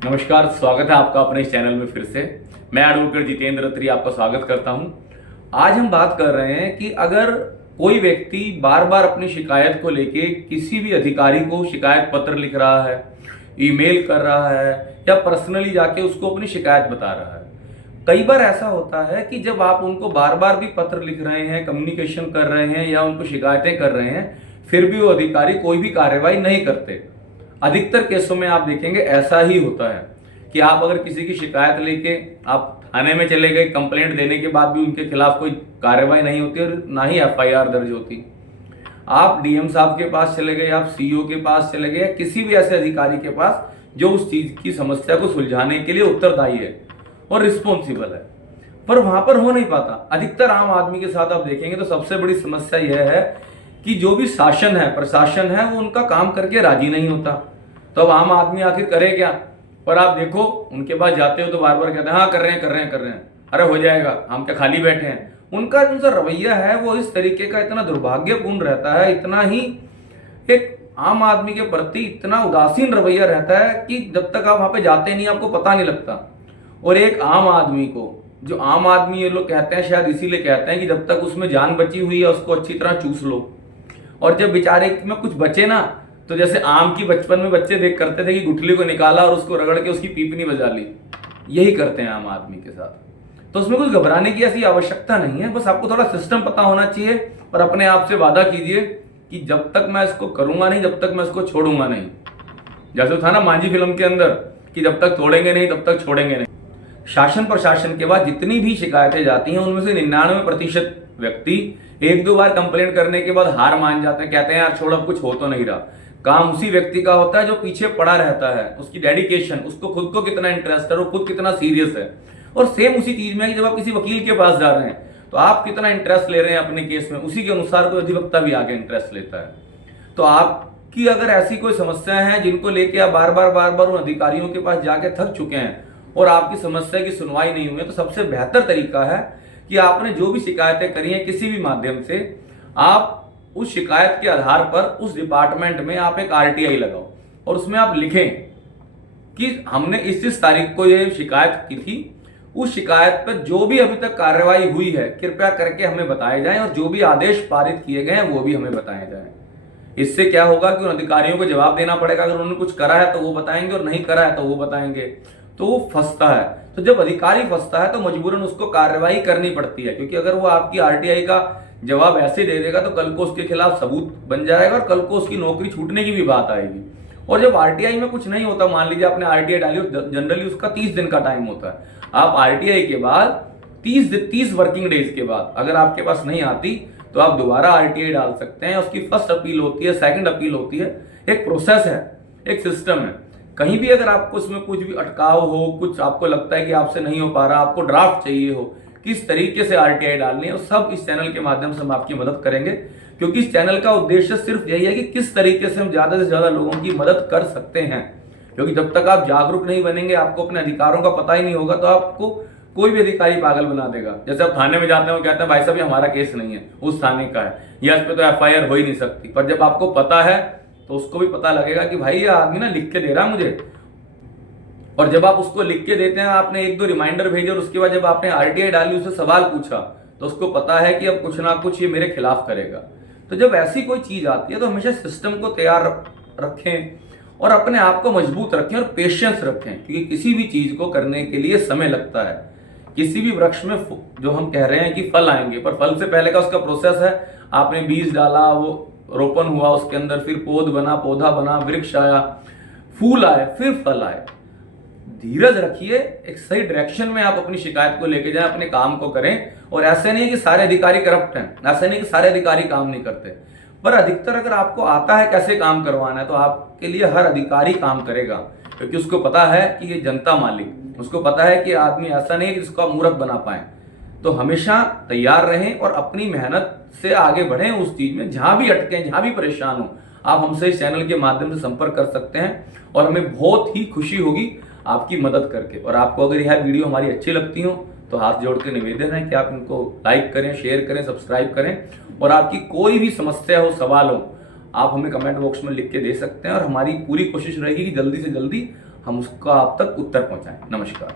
नमस्कार, स्वागत है आपका अपने इस चैनल में फिर से। मैं एडवोकेट जितेंद्र अत्री आपका स्वागत करता हूं। आज हम बात कर रहे हैं कि अगर कोई व्यक्ति बार बार अपनी शिकायत को लेके किसी भी अधिकारी को शिकायत पत्र लिख रहा है, ईमेल कर रहा है या पर्सनली जाके उसको अपनी शिकायत बता रहा है। कई बार ऐसा होता है कि जब आप उनको बार बार भी पत्र लिख रहे हैं, कम्युनिकेशन कर रहे हैं या उनको शिकायतें कर रहे हैं, फिर भी वो अधिकारी कोई भी कार्रवाई नहीं करते। अधिकतर केसों में आप देखेंगे ऐसा ही होता है कि आप अगर किसी की शिकायत लेके आप थाने में चले गए, कंप्लेंट देने के बाद भी उनके खिलाफ कोई कार्रवाई नहीं होती और ना ही एफआईआर दर्ज होती। आप डीएम साहब के पास चले गए, आप सीईओ के पास चले गए, किसी भी ऐसे अधिकारी के पास जो उस चीज की समस्या को सुलझाने के लिए उत्तरदायी है और रिस्पॉन्सिबल है, पर वहां पर हो नहीं पाता। अधिकतर आम आदमी के साथ आप देखेंगे तो सबसे बड़ी समस्या यह है कि जो भी शासन है, प्रशासन है, वो उनका काम करके राजी नहीं होता। तो अब आम आदमी आखिर करे क्या? पर आप देखो, उनके पास जाते हो तो बार बार कहते हैं हाँ कर रहे हैं, कर रहे हैं, कर रहे हैं, अरे हो जाएगा, हम क्या खाली बैठे हैं। उनका जो रवैया है वो इस तरीके का इतना दुर्भाग्यपूर्ण रहता है, इतना ही एक आम आदमी के प्रति इतना उदासीन रवैया रहता है कि जब तक आप वहां पे जाते नहीं आपको पता नहीं लगता। और एक आम आदमी को, जो आम आदमी ये लोग कहते हैं, शायद इसीलिए कहते हैं कि जब तक उसमें जान बची हुई है उसको अच्छी तरह चूस लो, और जब बेचारे में कुछ बचे ना, तो जैसे आम की बचपन में बच्चे देख करते थे कि गुठली को निकाला और उसको रगड़ के उसकी पीपनी बजा ली, यही करते हैं आम आदमी के साथ। तो उसमें कुछ घबराने की ऐसी आवश्यकता नहीं है, बस आपको थोड़ा सिस्टम पता होना चाहिए और अपने आप से वादा कीजिए कि जब तक मैं इसको करूंगा नहीं, जब तक मैं इसको छोड़ूंगा नहीं। जैसे था ना मांझी फिल्म के अंदर कि जब तक तोड़ेंगे नहीं तब तक छोड़ेंगे नहीं। शासन प्रशासन के बाद जितनी भी शिकायतें जाती हैं उनमें से 99% व्यक्ति एक दो बार कंप्लेंट करने के बाद हार मान जाते हैं, कहते हैं यार छोड़, अब कुछ हो तो नहीं रहा। काम उसी व्यक्ति का होता है जो पीछे पड़ा रहता है, उसकी डेडिकेशन, उसको खुद को कितना इंटरेस्ट है, वो खुद कितना सीरियस है। और सेम उसी चीज में है कि जब आप किसी वकील के पास जा रहे हैं तो आप कितना इंटरेस्ट ले रहे हैं अपने केस में, उसी के अनुसार कोई अधिवक्ता भी आगे इंटरेस्ट लेता है। तो आपकी अगर ऐसी कोई समस्या है जिनको लेके आप बार बार उन अधिकारियों के पास जाके थक चुके हैं और आपकी समस्या की सुनवाई नहीं हुई है, तो सबसे बेहतर तरीका है कि आपने जो भी शिकायतें करी हैं किसी भी माध्यम से, आप उस शिकायत के आधार पर उस डिपार्टमेंट में आप एक आरटीआई लगाओ और उसमें आप लिखें कि हमने इस तारीख को ये शिकायत की थी, उस शिकायत पर जो भी अभी तक कार्रवाई हुई है कृपया करके हमें बताए जाएं, और जो भी आदेश पारित किए गए हैं वो भी हमें बताए जाएं। इससे क्या होगा कि उन अधिकारियों को जवाब देना पड़ेगा, अगर उन्होंने कुछ करा है तो वो बताएंगे और नहीं करा है तो वो बताएंगे, तो वो फंसता है। तो जब अधिकारी फंसता है तो मजबूरन उसको कार्रवाई करनी पड़ती है, क्योंकि अगर वो आपकी आरटीआई का जवाब ऐसे दे देगा तो कल को उसके खिलाफ सबूत बन जाएगा और कल को उसकी नौकरी छूटने की भी बात आएगी। और जब आरटीआई में कुछ नहीं होता, मान लीजिए आपने आरटीआई डाली, जनरली उसका 30 दिन का टाइम होता है। आप आरटीआई के बाद 30 वर्किंग डेज के बाद अगर आपके पास नहीं आती तो आप दोबारा आरटीआई डाल सकते हैं। उसकी फर्स्ट अपील होती है, सेकंड अपील होती है, एक प्रोसेस है, एक सिस्टम है। कहीं भी अगर आपको इसमें कुछ भी अटकाव हो, कुछ आपको लगता है कि आपसे नहीं हो पा रहा, आपको ड्राफ्ट चाहिए हो, किस तरीके से आरटीआई डालनी है, सब इस चैनल के माध्यम से हम आपकी मदद करेंगे। क्योंकि इस चैनल का उद्देश्य सिर्फ यही है कि किस तरीके से हम ज्यादा से ज्यादा लोगों की मदद कर सकते हैं। क्योंकि जब तक आप जागरूक नहीं बनेंगे, आपको अपने अधिकारों का पता ही नहीं होगा, तो आपको कोई भी अधिकारी पागल बना देगा। जैसे आप थाने में जाते हो, कहते हैं भाई साहब ये हमारा केस नहीं है, उस थाने का है, या इस पे तो एफआईआर हो ही नहीं सकती। पर जब आपको पता है तो उसको भी पता लगेगा कि भाई ये आदमी ना लिख के दे रहा मुझे। और जब आप उसको लिख के देते हैं, आपने एक दो रिमाइंडर भेजे और उसके बाद जब आपने आरटीआई डाली, उससे सवाल पूछा, तो उसको पता है कि अब कुछ ना कुछ ये मेरे खिलाफ करेगा। तो जब ऐसी कोई चीज आती है तो हमेशा सिस्टम को तैयार रखें और अपने आप को मजबूत रखें और पेशेंस रखें, क्योंकि किसी भी चीज को करने के लिए समय लगता है। किसी भी वृक्ष में जो हम कह रहे हैं कि फल आएंगे, पर फल से पहले का उसका प्रोसेस है। आपने बीज डाला, वो रोपण हुआ, उसके अंदर फिर पौध बना, पौधा बना, वृक्ष आया, फूल आए, फिर फल आए। धीरज रखिए, एक सही डायरेक्शन में आप अपनी शिकायत को लेके जाएं, अपने काम को करें। और ऐसे नहीं कि सारे अधिकारी करप्ट हैं, ऐसे नहीं कि सारे अधिकारी काम नहीं करते, पर अधिकतर अगर आपको आता है कैसे काम करवाना है तो आपके लिए हर अधिकारी काम करेगा, क्योंकि उसको पता है कि ये जनता मालिक, उसको पता है कि आदमी ऐसा नहीं है कि जिसको आप मूर्ख बना पाए। तो हमेशा तैयार रहें और अपनी मेहनत से आगे बढ़ें उस चीज में। जहां भी अटके, जहां भी परेशान हो, आप हमसे इस चैनल के माध्यम से संपर्क कर सकते हैं और हमें बहुत ही खुशी होगी आपकी मदद करके। और आपको अगर यह वीडियो हमारी अच्छी लगती हो तो हाथ जोड़ के निवेदन है कि आप इनको लाइक करें, शेयर करें, सब्सक्राइब करें। और आपकी कोई भी समस्या हो, सवाल हो, आप हमें कमेंट बॉक्स में लिख के दे सकते हैं और हमारी पूरी कोशिश रहेगी कि जल्दी से जल्दी हम उसका आप तक उत्तर पहुंचाएं। नमस्कार।